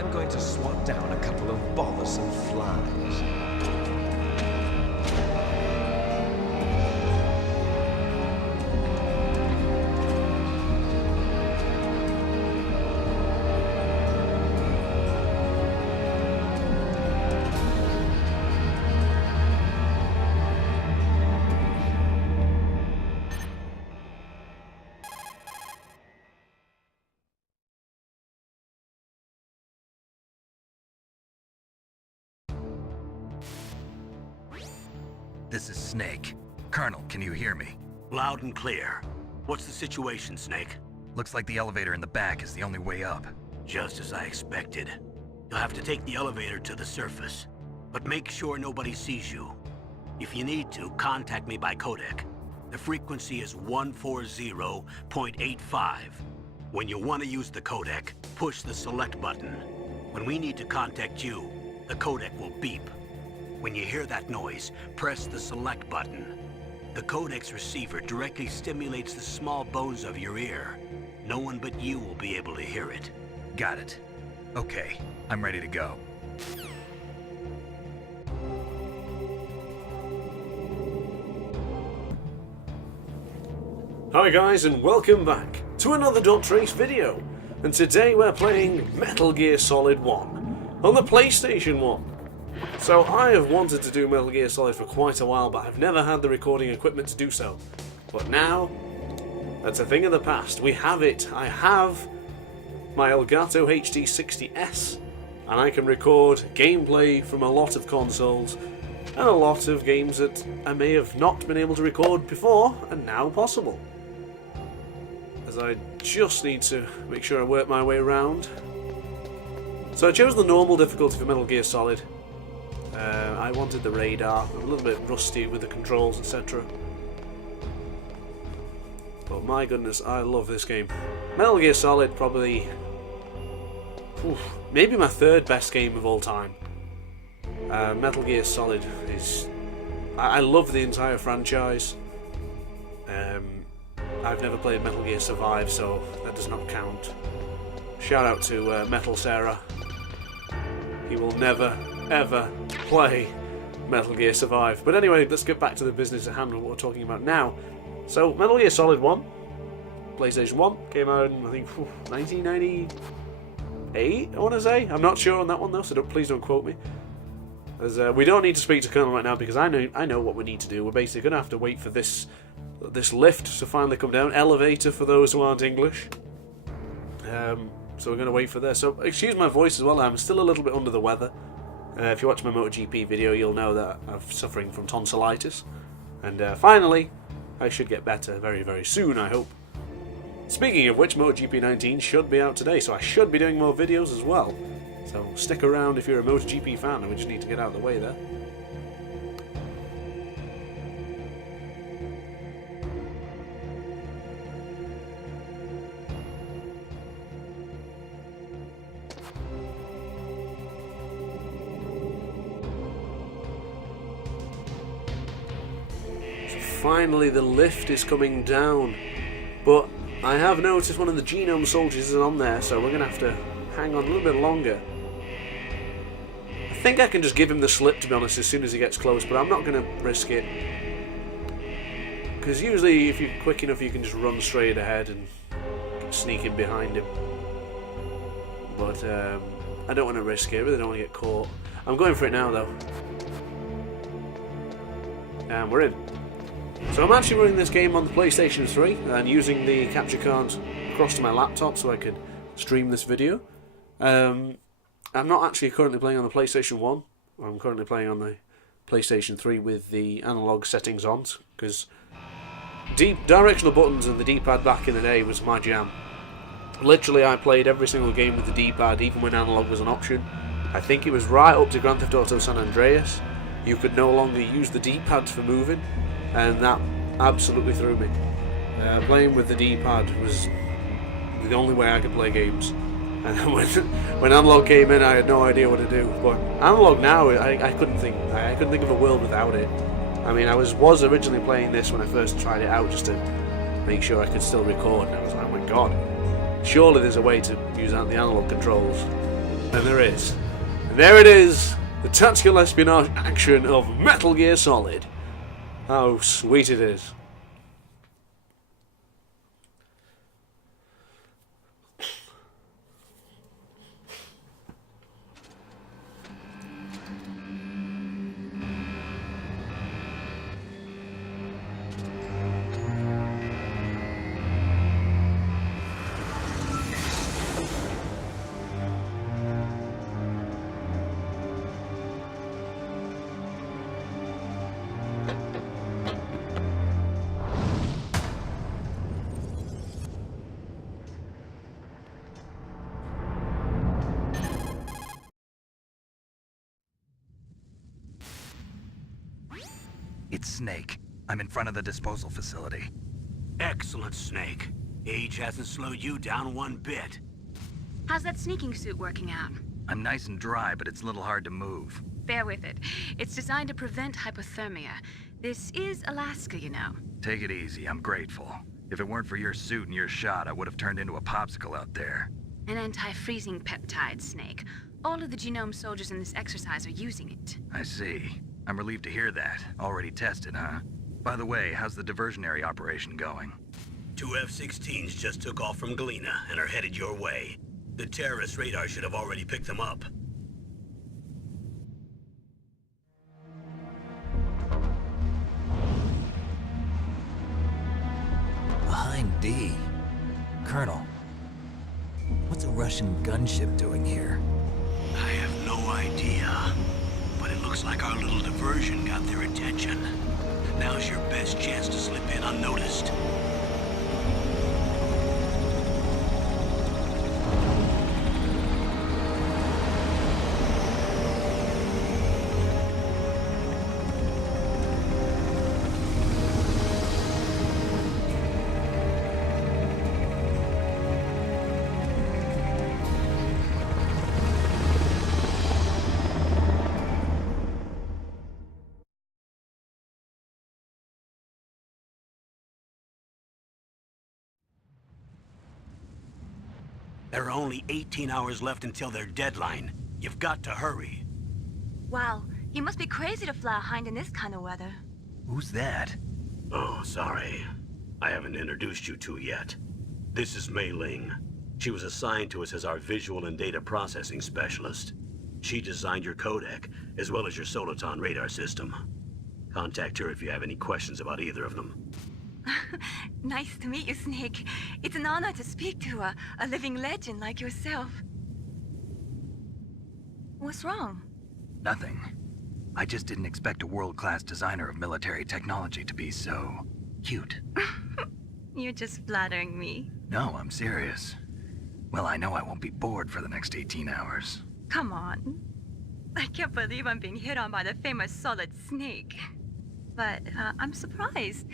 I'm going to swat down a couple of bothersome flies. This is Snake. Colonel, can you hear me? Loud and clear. What's the situation, Snake? Looks like the elevator in the back is the only way up. Just as I expected. You'll have to take the elevator to the surface. But make sure nobody sees you. If you need to, contact me by codec. The frequency is 140.85. When you want to use the codec, push the select button. When we need to contact you, the codec will beep. When you hear that noise, press the select button. The codec's receiver directly stimulates the small bones of your ear. No one but you will be able to hear it. Got it. Okay, I'm ready to go. Hi guys, and welcome back to another DrAce video. And today we're playing Metal Gear Solid 1 on the PlayStation 1. So I have wanted to do Metal Gear Solid for quite a while, but I've never had the recording equipment to do so. But now, that's a thing of the past. We have it. I have my Elgato HD60S, and I can record gameplay from a lot of consoles, and a lot of games that I may have not been able to record before, and now possible. As I just need to make sure I work my way around. So I chose the normal difficulty for Metal Gear Solid. I wanted the radar. I'm a little bit rusty with the controls, etc. But my goodness, I love this game. Metal Gear Solid, probably... maybe my third best game of all time. Metal Gear Solid is... I love the entire franchise. I've never played Metal Gear Survive, so that does not count. Shout out to Metal Sarah. He will never, ever play Metal Gear Survive. But anyway, let's get back to the business at hand of what we're talking about now. So, Metal Gear Solid 1, PlayStation 1, came out in, I think, 1998, I want to say. I'm not sure on that one, though, so please don't quote me. As, we don't need to speak to Colonel right now, because I know what we need to do. We're basically going to have to wait for this lift to finally come down. Elevator, for those who aren't English. So we're going to wait for this. So, excuse my voice as well, I'm still a little bit under the weather. If you watch my MotoGP video, you'll know that I'm suffering from tonsillitis. And finally, I should get better very, very soon, I hope. Speaking of which, MotoGP 19 should be out today, so I should be doing more videos as well. So stick around if you're a MotoGP fan, and we just need to get out of the way there. Finally, the lift is coming down, but I have noticed one of the genome soldiers is on there, so we're going to have to hang on a little bit longer. I think I can just give him the slip, to be honest, as soon as he gets close, but I'm not going to risk it. Because usually, if you're quick enough, you can just run straight ahead and sneak in behind him. But I don't want to risk it, I really don't want to get caught. I'm going for it now, though. And we're in. So I'm actually running this game on the PlayStation 3 and using the capture card across to my laptop so I could stream this video. I'm not actually currently playing on the PlayStation 1. I'm currently playing on the PlayStation 3 with the analog settings on, because directional buttons and the D-pad back in the day was my jam. Literally, I played every single game with the D-pad, even when analog was an option. I think it was right up to Grand Theft Auto San Andreas. You could no longer use the D-pad for moving, and that absolutely threw me. Playing with the D-pad was the only way I could play games. And when analog came in, I had no idea what to do. But analog now, I couldn't think of a world without it. I mean, I was originally playing this when I first tried it out, just to make sure I could still record, and I was like, oh my god, surely there's a way to use the analog controls. And there is. And there it is, the tactical espionage action of Metal Gear Solid. How sweet it is. It's Snake. I'm in front of the disposal facility. Excellent, Snake. Age hasn't slowed you down one bit. How's that sneaking suit working out? I'm nice and dry, but it's a little hard to move. Bear with it. It's designed to prevent hypothermia. This is Alaska, you know. Take it easy, I'm grateful. If it weren't for your suit and your shot, I would have turned into a popsicle out there. An anti-freezing peptide, Snake. All of the genome soldiers in this exercise are using it. I see. I'm relieved to hear that. Already tested, huh? By the way, how's the diversionary operation going? 2 F-16s just took off from Galena and are headed your way. The terrorist radar should have already picked them up. Behind D. Colonel, what's a Russian gunship doing here? I have no idea. But it looks like our little diversion got their attention. Now's your best chance to slip in unnoticed. There are only 18 hours left until their deadline. You've got to hurry. Wow, you must be crazy to fly a hind in this kind of weather. Who's that? Oh, sorry. I haven't introduced you to yet. This is Mei Ling. She was assigned to us as our visual and data processing specialist. She designed your codec, as well as your Soliton radar system. Contact her if you have any questions about either of them. Nice to meet you, Snake. It's an honor to speak to a living legend like yourself. What's wrong? Nothing. I just didn't expect a world-class designer of military technology to be so cute. You're just flattering me. No, I'm serious. Well, I know I won't be bored for the next 18 hours. Come on. I can't believe I'm being hit on by the famous Solid Snake. But I'm surprised.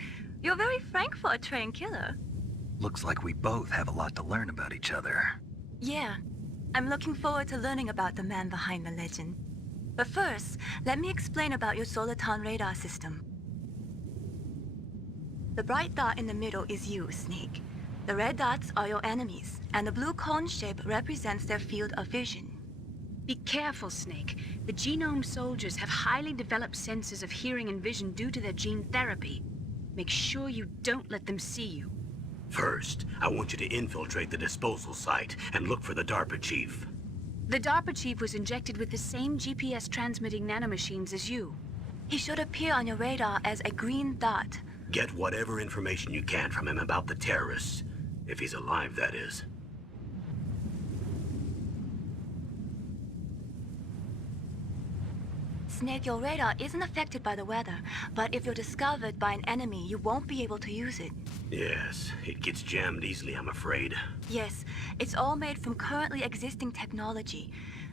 You're very frank for a trained killer. Looks like we both have a lot to learn about each other. Yeah. I'm looking forward to learning about the man behind the legend. But first, let me explain about your Soliton radar system. The bright dot in the middle is you, Snake. The red dots are your enemies, and the blue cone shape represents their field of vision. Be careful, Snake. The genome soldiers have highly developed senses of hearing and vision due to their gene therapy. Make sure you don't let them see you. First, I want you to infiltrate the disposal site and look for the DARPA chief. The DARPA chief was injected with the same GPS-transmitting nanomachines as you. He should appear on your radar as a green dot. Get whatever information you can from him about the terrorists. If he's alive, that is. Snake, your radar isn't affected by the weather, but if you're discovered by an enemy, you won't be able to use it. Yes, it gets jammed easily, I'm afraid. Yes, it's all made from currently existing technology.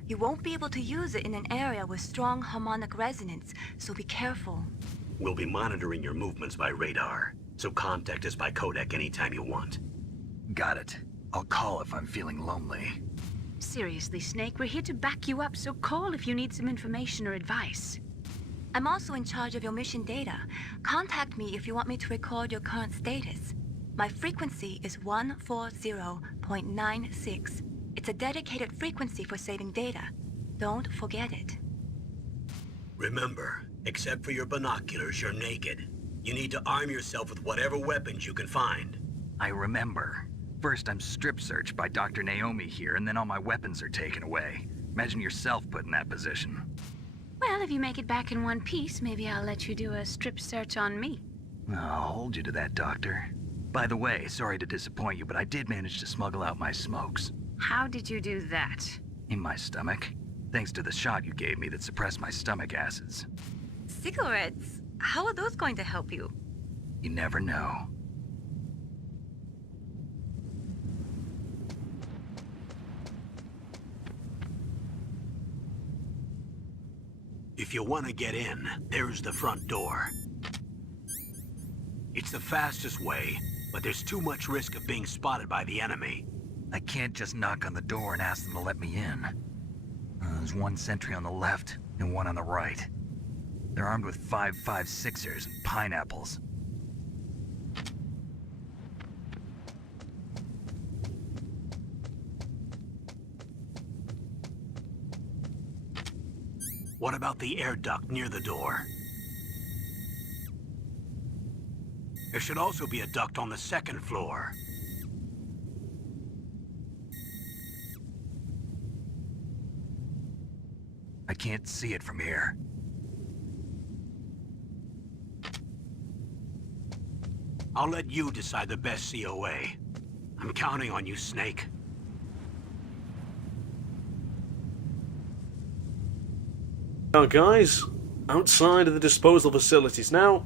You won't be able to use it in an area with strong harmonic resonance, so be careful. We'll be monitoring your movements by radar, so contact us by codec anytime you want. Got it. I'll call if I'm feeling lonely. Seriously, Snake, we're here to back you up, so call if you need some information or advice. I'm also in charge of your mission data. Contact me if you want me to record your current status. My frequency is 140.96. It's a dedicated frequency for saving data. Don't forget it. Remember, except for your binoculars, you're naked. You need to arm yourself with whatever weapons you can find. I remember. First, I'm strip searched by Dr. Naomi here, and then all my weapons are taken away. Imagine yourself put in that position. Well, if you make it back in one piece, maybe I'll let you do a strip search on me. I'll hold you to that, Doctor. By the way, sorry to disappoint you, but I did manage to smuggle out my smokes. How did you do that? In my stomach. Thanks to the shot you gave me that suppressed my stomach acids. Cigarettes? How are those going to help you? You never know. If you want to get in, there's the front door. It's the fastest way, but there's too much risk of being spotted by the enemy. I can't just knock on the door and ask them to let me in. There's one sentry on the left and one on the right. They're armed with 5.56ers and pineapples. What about the air duct near the door? There should also be a duct on the second floor. I can't see it from here. I'll let you decide the best COA. I'm counting on you, Snake. Now guys, outside of the disposal facilities. Now,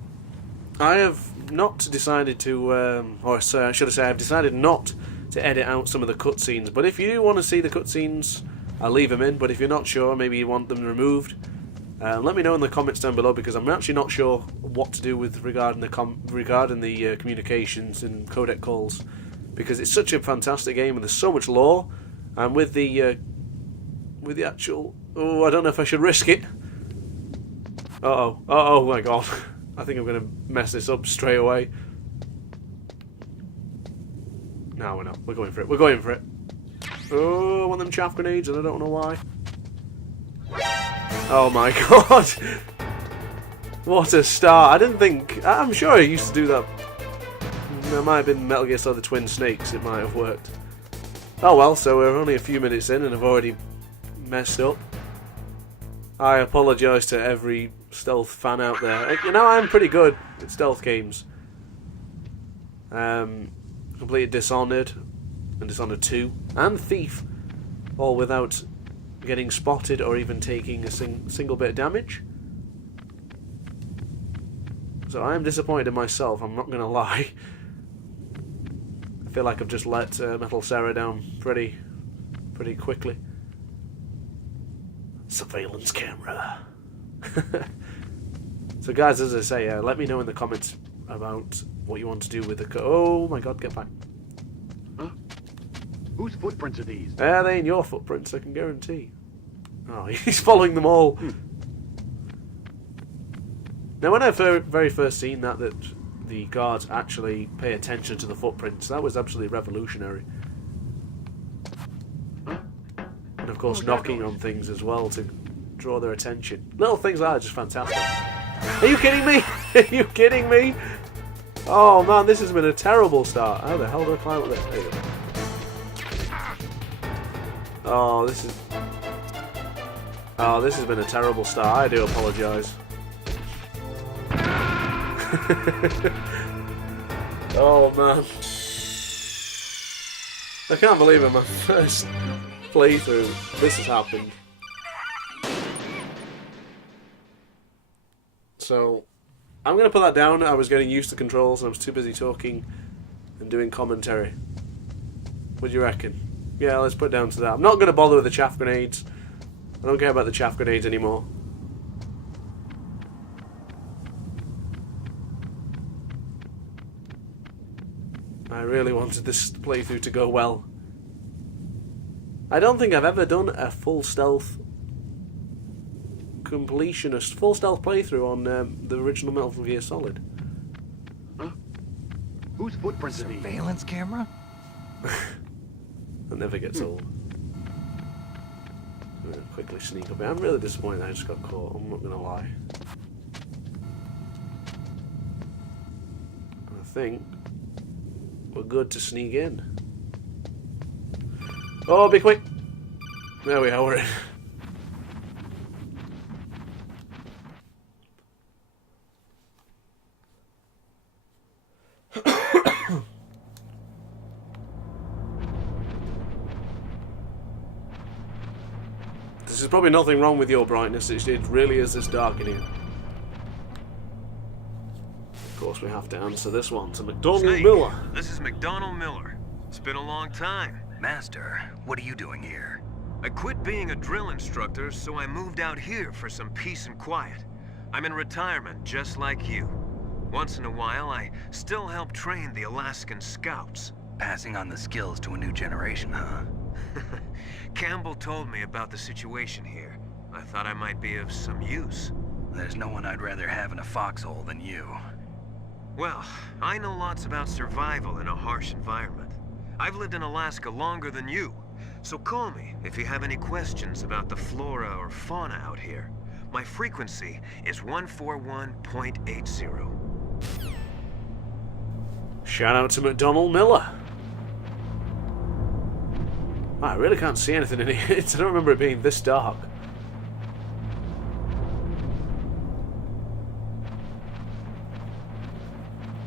I have not decided to, or should I say, I've decided not to edit out some of the cutscenes. But if you do want to see the cutscenes, I'll leave them in. But if you're not sure, maybe you want them removed, let me know in the comments down below, because I'm actually not sure what to do with regarding the communications and codec calls, because it's such a fantastic game and there's so much lore, and with the actual, I don't know if I should risk it. Oh my god, I think I'm gonna mess this up straight away. No, we're not. We're going for it. We're going for it. Oh, one of them chaff grenades, and I don't know why. Oh my god! What a start! I didn't think. I'm sure I used to do that. There might have been Metal Gear Solid Twin Snakes, it might have worked. Oh well, so we're only a few minutes in and I've already messed up. I apologise to every stealth fan out there. You know, I'm pretty good at stealth games. Completed Dishonored, and Dishonored 2, and Thief, all without getting spotted or even taking a single bit of damage. So I am disappointed in myself, I'm not going to lie. I feel like I've just let Metal Sarah down pretty quickly. Surveillance camera. So guys, as I say, let me know in the comments about what you want to do with the oh my god, get back. Huh? Whose footprints are these? They ain't your footprints, I can guarantee. Oh, he's following them all. Now, when I very first seen that the guards actually pay attention to the footprints, that was absolutely revolutionary. And of course, knocking on things as well to draw their attention. Little things like that are just fantastic. Are you kidding me? Are you kidding me? Oh man, this has been a terrible start. How the hell do I climb up there? There you go. Oh, this has been a terrible start. I do apologise. Oh man. I can't believe it, my first playthrough, this has happened. So, I'm going to put that down. I was getting used to controls and I was too busy talking and doing commentary. What do you reckon? Yeah, let's put it down to that. I'm not going to bother with the chaff grenades. I don't care about the chaff grenades anymore. I really wanted this playthrough to go well. I don't think I've ever done a full stealth completionist, full stealth playthrough on the original Metal Gear Solid. Huh? Whose footprints are these? Surveillance camera? That never gets old. I'm gonna quickly sneak up here. I'm really disappointed I just got caught, I'm not gonna lie. I think we're good to sneak in. Oh, be quick! There we are, we're in. There's probably nothing wrong with your brightness, it really is this dark in here. Of course we have to answer this one to McDonald Snake, Miller. this is McDonald Miller. It's been a long time. Master, what are you doing here? I quit being a drill instructor, so I moved out here for some peace and quiet. I'm in retirement, just like you. Once in a while, I still help train the Alaskan Scouts. Passing on the skills to a new generation, huh? Campbell told me about the situation here. I thought I might be of some use. There's no one I'd rather have in a foxhole than you. Well, I know lots about survival in a harsh environment. I've lived in Alaska longer than you, so call me if you have any questions about the flora or fauna out here. My frequency is 141.80. Shout out to McDonald Miller. I really can't see anything in here. I don't remember it being this dark.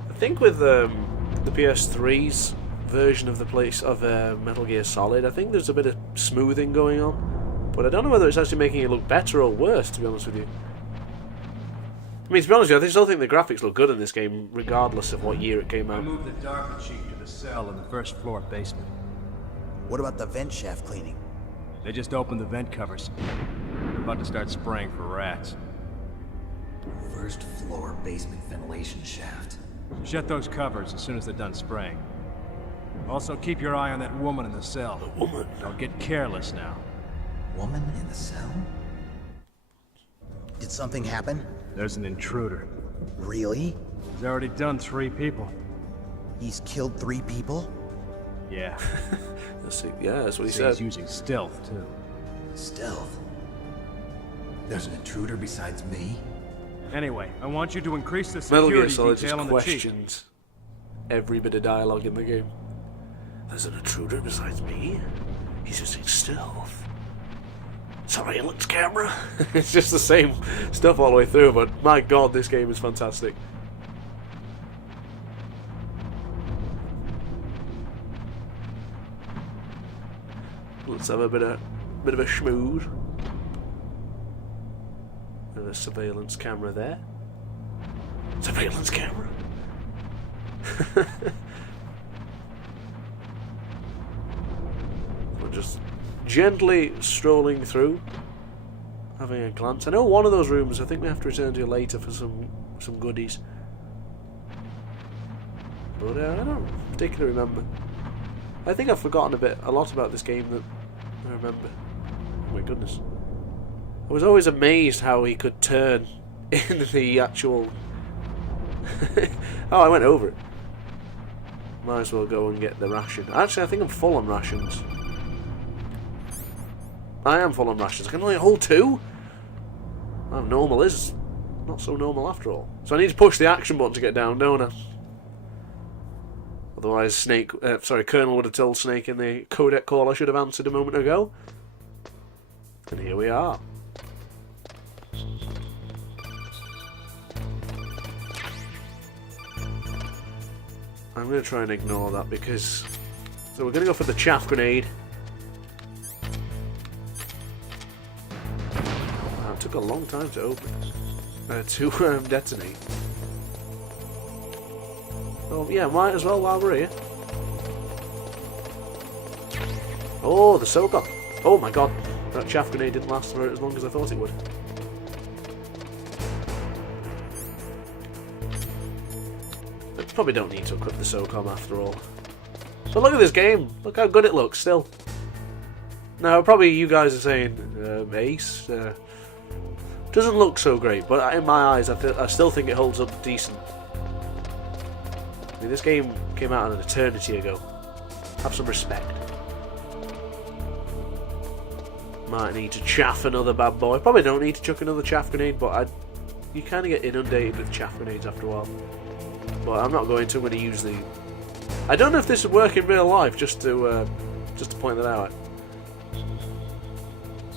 I think with the PS3's version of Metal Gear Solid, I think there's a bit of smoothing going on, but I don't know whether it's actually making it look better or worse, to be honest with you. I mean, to be honest with you, I still think the graphics look good in this game, regardless of what year it came I out. moved the Dark Chief to the cell in the first floor basement. What about the vent shaft cleaning? They just opened the vent covers. They're about to start spraying for rats. First floor basement ventilation shaft. Shut those covers as soon as they're done spraying. Also, keep your eye on that woman in the cell. The woman? Don't get careless now. Woman in the cell? Did something happen? There's an intruder. Really? He's already done 3 people. He's killed 3 people? Yeah. Yeah, that's what he said. He's using stealth, too. Stealth? There's an intruder besides me? Anyway, I want you to increase the Metal Gear security Solid just detail on the chief. questions every bit of dialogue in the game. There's an intruder besides me? He's using stealth. Surveillance camera? It's just the same stuff all the way through, but my god, this game is fantastic. Let's have a bit of a schmood. And a surveillance camera there. Surveillance camera. We're just gently strolling through, having a glance. I know one of those rooms, I think we have to return to later for some goodies. But I don't particularly remember. I think I've forgotten a lot about this game that I remember. Oh my goodness. I was always amazed how he could turn in the actual... Oh, I went over it. Might as well go and get the ration. Actually, I think I'm full on rations. I am full on rations. I can only hold 2? Well, normal is not so normal after all. So I need to push the action button to get down, don't I? Otherwise, Colonel would have told Snake in the codec call I should have answered a moment ago. And here we are. I'm going to try and ignore that because... So we're going to go for the chaff grenade. Wow, it took a long time to open. To detonate. Oh yeah, might as well while we're here. Oh, the SOCOM. Oh my god, that chaff grenade didn't last for as long as I thought it would. I probably don't need to equip the SOCOM after all. But look at this game. Look how good it looks still. Now, probably you guys are saying, Ace, doesn't look so great, but in my eyes, I still think it holds up decent. I mean, this game came out an eternity ago. Have some respect. Might need to chaff another bad boy. Probably don't need to chuck another chaff grenade, but you kind of get inundated with chaff grenades after a while. But I'm not going to. I'm going to use the... I don't know if this would work in real life, just to point that out.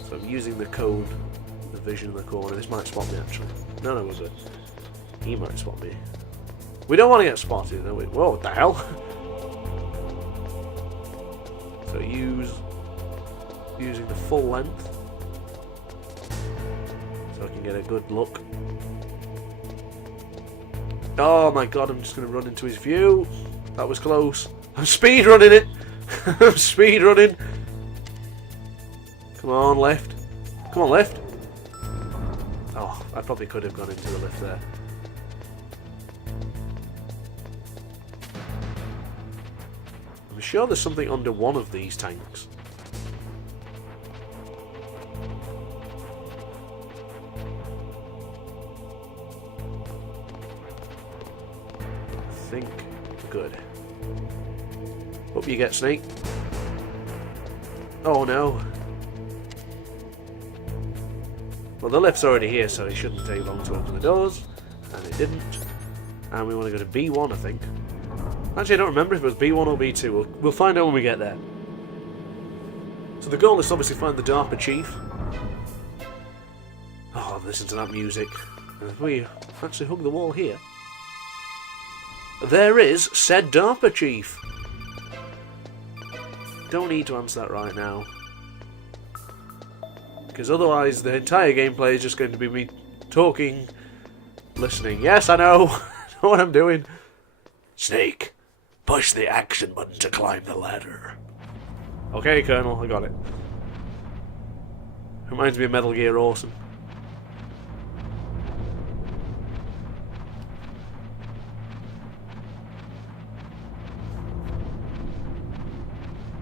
So I'm using the code, the vision in the corner. This might spot me, actually. No, we're good. He might spot me. We don't want to get spotted, though. Whoa, what the hell? So using the full length, so I can get a good look. Oh my god, I'm just going to run into his view. That was close. I'm speed running it. I'm speed running. Come on, left. Come on, left. Oh, I probably could have gone into the lift there. I'm sure there's something under one of these tanks. I think good. Hope you get Snake. Oh no. Well, the lift's already here, so it shouldn't take long to open the doors. And it didn't. And we want to go to B1, I think. Actually, I don't remember if it was B1 or B2. We'll find out when we get there. So the goal is to obviously find the DARPA chief. Oh, listen to that music. And if we actually hug the wall here, there is said DARPA chief. Don't need to answer that right now. Because otherwise the entire gameplay is just going to be me talking, listening. Yes, I know. I know what I'm doing. Snake, push the action button to climb the ladder. Okay, Colonel, I got it. Reminds me of Metal Gear Awesome.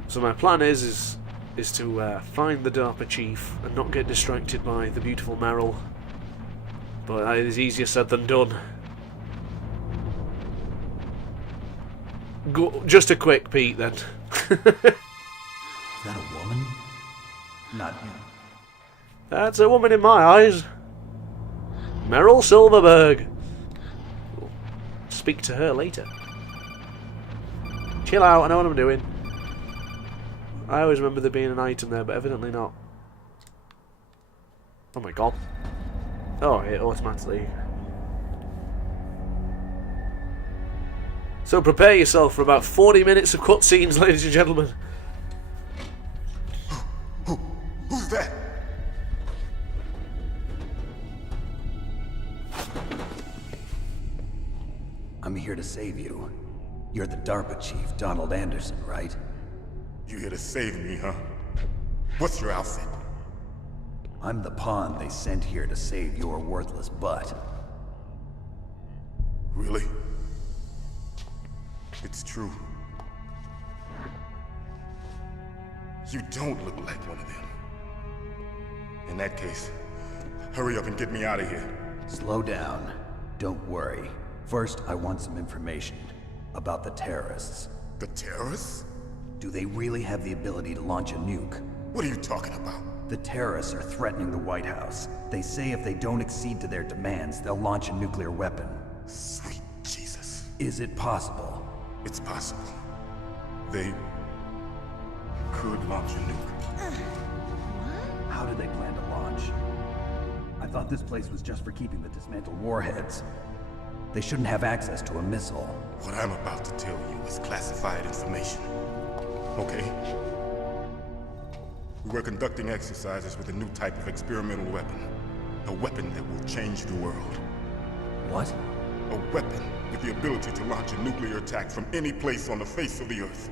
So my plan is to find the DARPA chief and not get distracted by the beautiful Meryl. But it is easier said than done. Just a quick peek then. Is that a woman? Not him. That's a woman in my eyes. Meryl Silverberg. We'll speak to her later. Chill out, I know what I'm doing. I always remember there being an item there, but evidently not. Oh my god. Oh, it automatically. So prepare yourself for about 40 minutes of cutscenes, ladies and gentlemen. Who's that? I'm here to save you. You're the DARPA chief, Donald Anderson, right? You here to save me, huh? What's your outfit? I'm the pawn they sent here to save your worthless butt. Really? It's true. You don't look like one of them. In that case, hurry up and get me out of here. Slow down. Don't worry. First, I want some information about the terrorists. The terrorists? Do they really have the ability to launch a nuke? What are you talking about? The terrorists are threatening the White House. They say if they don't accede to their demands, they'll launch a nuclear weapon. Sweet Jesus. Is it possible? It's possible. They could launch a nuke. How do they plan to launch? I thought this place was just for keeping the dismantled warheads. They shouldn't have access to a missile. What I'm about to tell you is classified information. Okay? We were conducting exercises with a new type of experimental weapon. A weapon that will change the world. What? A weapon with the ability to launch a nuclear attack from any place on the face of the Earth.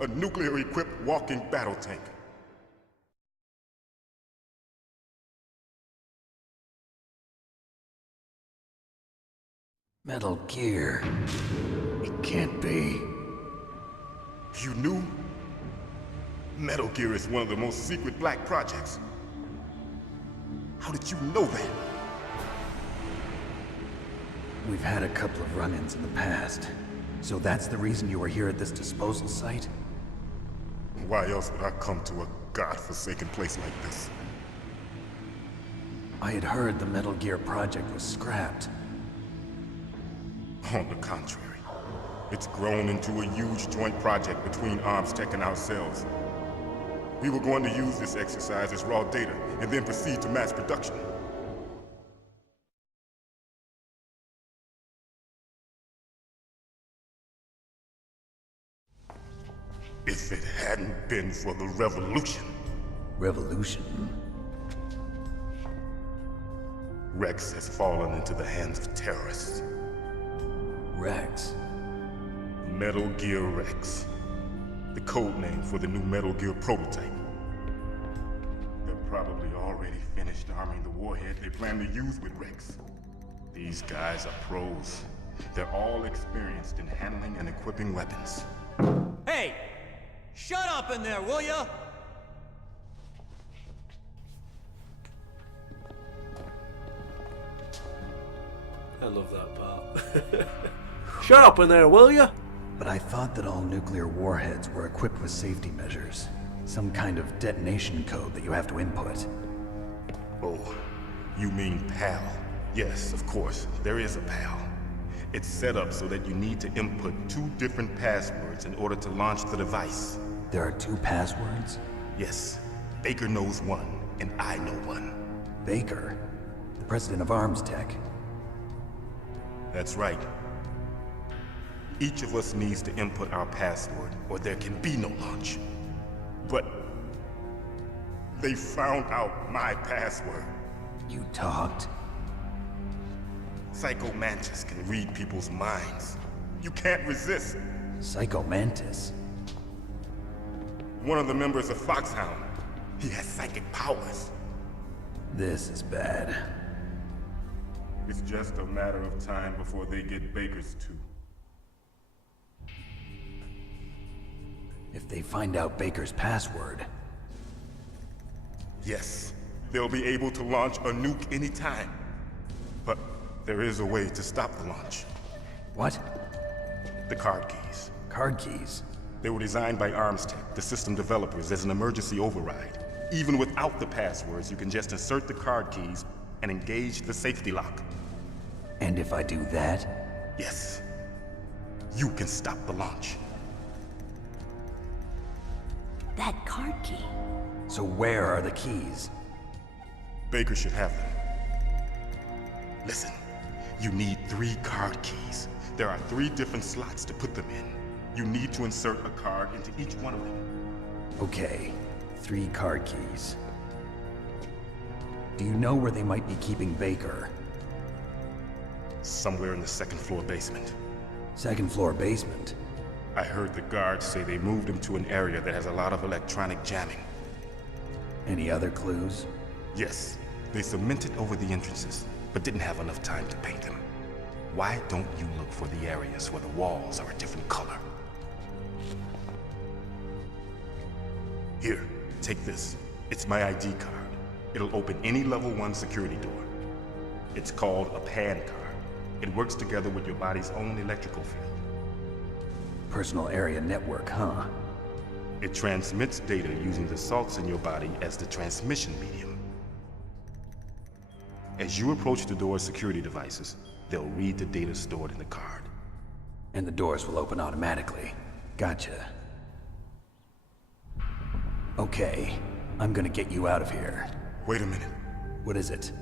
A nuclear-equipped walking battle tank. Metal Gear. It can't be. You knew? Metal Gear is one of the most secret black projects. How did you know that? We've had a couple of run-ins in the past. So that's the reason you were here at this disposal site? Why else would I come to a godforsaken place like this? I had heard the Metal Gear project was scrapped. On the contrary, it's grown into a huge joint project between ArmsTech and ourselves. We were going to use this exercise as raw data and then proceed to mass production. If it hadn't been for the revolution. Revolution? Rex has fallen into the hands of terrorists. Rex? Metal Gear Rex. The code name for the new Metal Gear prototype. They're probably already finished arming the warhead they plan to use with Rex. These guys are pros. They're all experienced in handling and equipping weapons. Hey! Shut up in there, will ya? I love that part. Shut up in there, will ya? But I thought that all nuclear warheads were equipped with safety measures. Some kind of detonation code that you have to input. Oh, you mean PAL? Yes, of course, there is a PAL. It's set up so that you need to input 2 different passwords in order to launch the device. There are 2 passwords? Yes. Baker knows one, and I know one. Baker? The president of ArmsTech? That's right. Each of us needs to input our password, or there can be no launch. But they found out my password. You talked? Psycho Mantis can read people's minds. You can't resist. Psycho Mantis? One of the members of Foxhound. He has psychic powers. This is bad. It's just a matter of time before they get Baker's too. If they find out Baker's password... Yes, they'll be able to launch a nuke anytime. But there is a way to stop the launch. What? The card keys. Card keys? They were designed by ArmsTech, the system developers, as an emergency override. Even without the passwords, you can just insert the card keys and engage the safety lock. And if I do that? Yes. You can stop the launch. That card key. So where are the keys? Baker should have them. Listen, you need 3 card keys. There are 3 different slots to put them in. You need to insert a card into each one of them. Okay, 3 card keys. Do you know where they might be keeping Baker? Somewhere in the 2nd floor basement. 2nd floor basement? I heard the guards say they moved him to an area that has a lot of electronic jamming. Any other clues? Yes. They cemented over the entrances, but didn't have enough time to paint them. Why don't you look for the areas where the walls are a different color? Here, take this. It's my ID card. It'll open any level 1 security door. It's called a PAN card. It works together with your body's own electrical field. Personal area network, huh? It transmits data using the salts in your body as the transmission medium. As you approach the door's security devices, they'll read the data stored in the card. And the doors will open automatically. Gotcha. Okay, I'm gonna get you out of here. Wait a minute. What is it?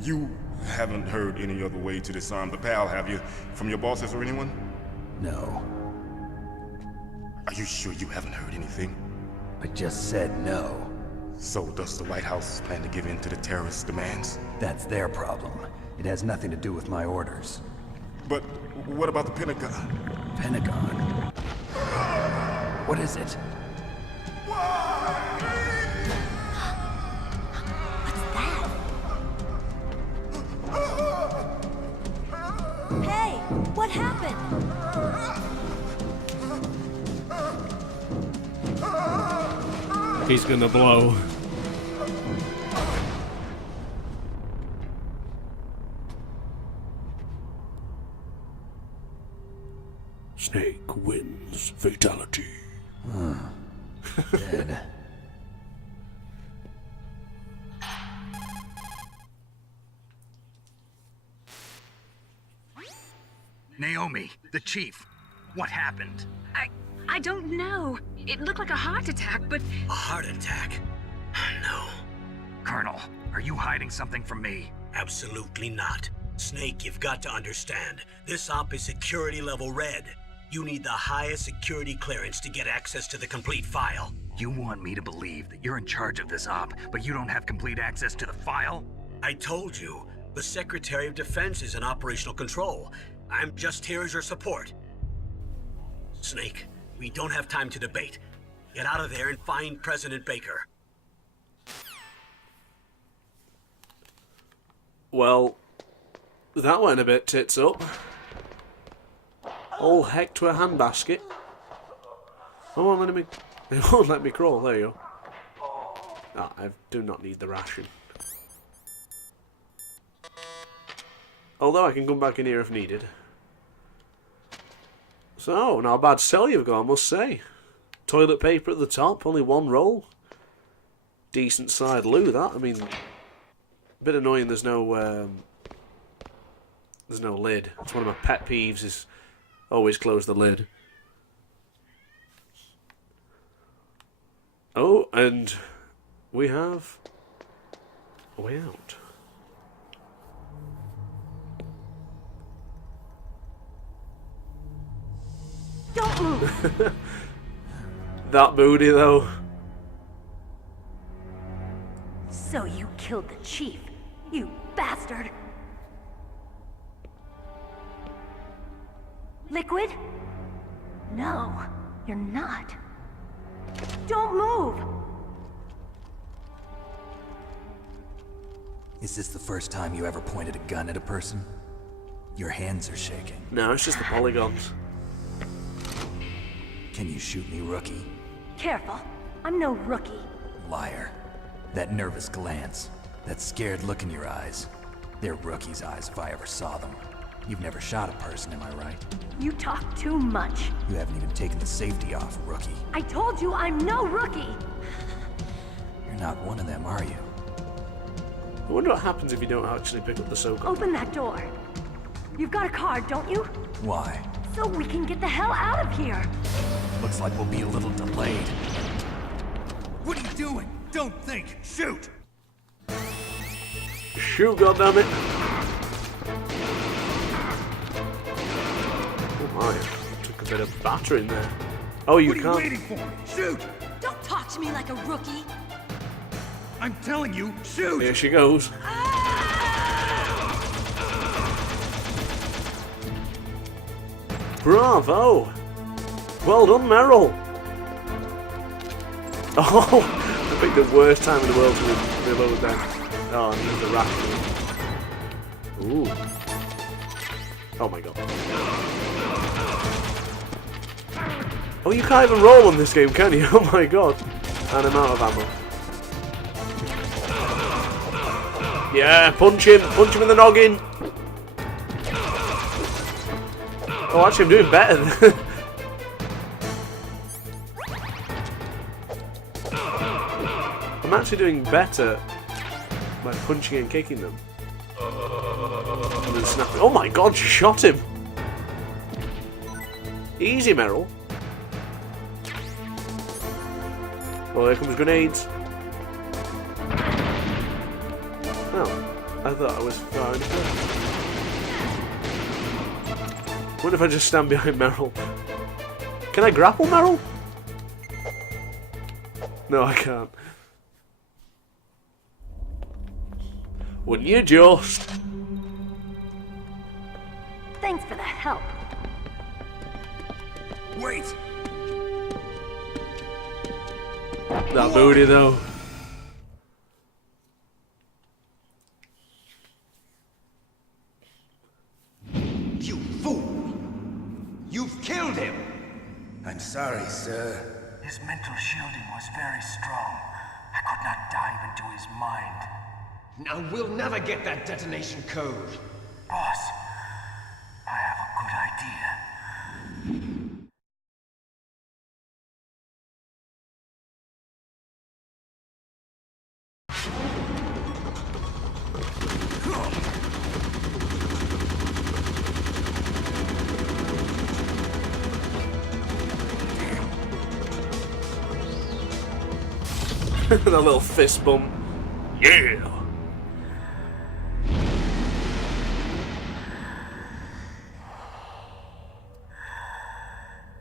You haven't heard any other way to disarm the PAL, have you? From your bosses or anyone? No. Are you sure you haven't heard anything? I just said no. So does the White House plan to give in to the terrorists' demands? That's their problem. It has nothing to do with my orders. But what about the Pentagon? Pentagon? What is it? Hey, what happened? He's gonna blow. Snake wins fatality. Naomi, the chief. What happened? I don't know. It looked like a heart attack, but... A heart attack? No. Colonel, are you hiding something from me? Absolutely not. Snake, you've got to understand. This op is security level red. You need the highest security clearance to get access to the complete file. You want me to believe that you're in charge of this op, but you don't have complete access to the file? I told you, the Secretary of Defense is in operational control. I'm just here as your support. Snake, we don't have time to debate. Get out of there and find President Baker. Well, that went a bit tits up. All heck to a handbasket. Oh, it won't let me crawl. There you go. Ah, I do not need the ration. Although I can come back in here if needed. So, not a bad sell you've got, I must say. Toilet paper at the top, only one roll. Decent side loo, that. I mean, a bit annoying there's no lid. It's one of my pet peeves is always close the lid. Oh, and we have a way out. Don't move! That booty, though. So you killed the chief, you bastard! Liquid? No, you're not. Don't move! Is this the first time you ever pointed a gun at a person? Your hands are shaking. No, it's just the polygons. Can you shoot me, rookie? Careful, I'm no rookie. Liar. That nervous glance, that scared look in your eyes. They're rookie's eyes if I ever saw them. You've never shot a person, am I right? You talk too much. You haven't even taken the safety off, rookie. I told you I'm no rookie! You're not one of them, are you? I wonder what happens if you don't actually pick up the so-called. Open that door. You've got a card, don't you? Why? So we can get the hell out of here. Looks like we'll be a little delayed. What are you doing? Don't think. Shoot! Shoot, goddammit! Oh my, took a bit of battering there. Oh, you can't. What are you waiting for? Shoot! Don't talk to me like a rookie. I'm telling you, shoot! Here she goes. Bravo! Well done, Meryl! Oh, I picked the worst time in the world to reload that. Oh, and there's a rat. Ooh. Oh my god. Oh, you can't even roll on this game, can you? Oh my god. And I'm out of ammo. Yeah, punch him! Punch him in the noggin! Oh, actually, I'm doing better. I'm actually doing better by punching and kicking them. And then snapping. Oh my god, she shot him! Easy, Meryl. Oh, here comes grenades. Oh, I thought I was far in front. What if I just stand behind Meryl? Can I grapple Meryl? No, I can't. Wouldn't you just? Thanks for the help. Wait! That booty, though. You fool! You've killed him! I'm sorry, sir. His mental shielding was very strong. I could not dive into his mind. Now we'll never get that detonation code. Boss, I have a good idea. That little fist bump. Yeah!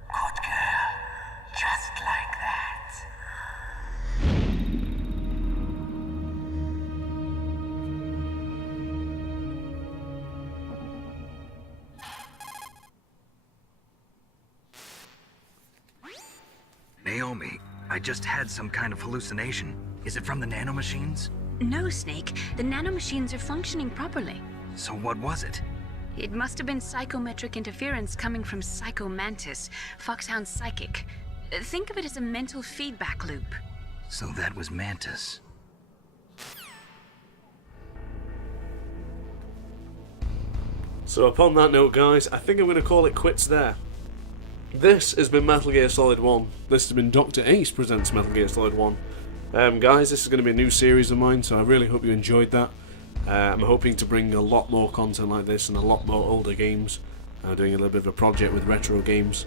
Good girl. Just like that. Naomi, I just had some kind of hallucination. Is it from the nanomachines? No, Snake. The nanomachines are functioning properly. So what was it? It must have been psychometric interference coming from Psycho Mantis, Foxhound's psychic. Think of it as a mental feedback loop. So that was Mantis. So upon that note, guys, I think I'm going to call it quits there. This has been Metal Gear Solid 1. This has been Dr. Ace Presents Metal Gear Solid 1. Guys, this is going to be a new series of mine, so I really hope you enjoyed that. I'm hoping to bring a lot more content like this and a lot more older games. I'm doing a little bit of a project with retro games.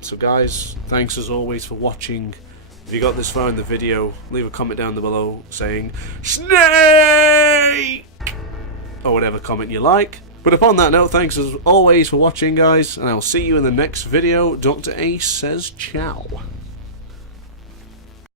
So guys, thanks as always for watching. If you got this far in the video, leave a comment down below saying SNAKE! Or whatever comment you like. But upon that note, thanks as always for watching, guys, and I'll see you in the next video. Dr. Ace says ciao.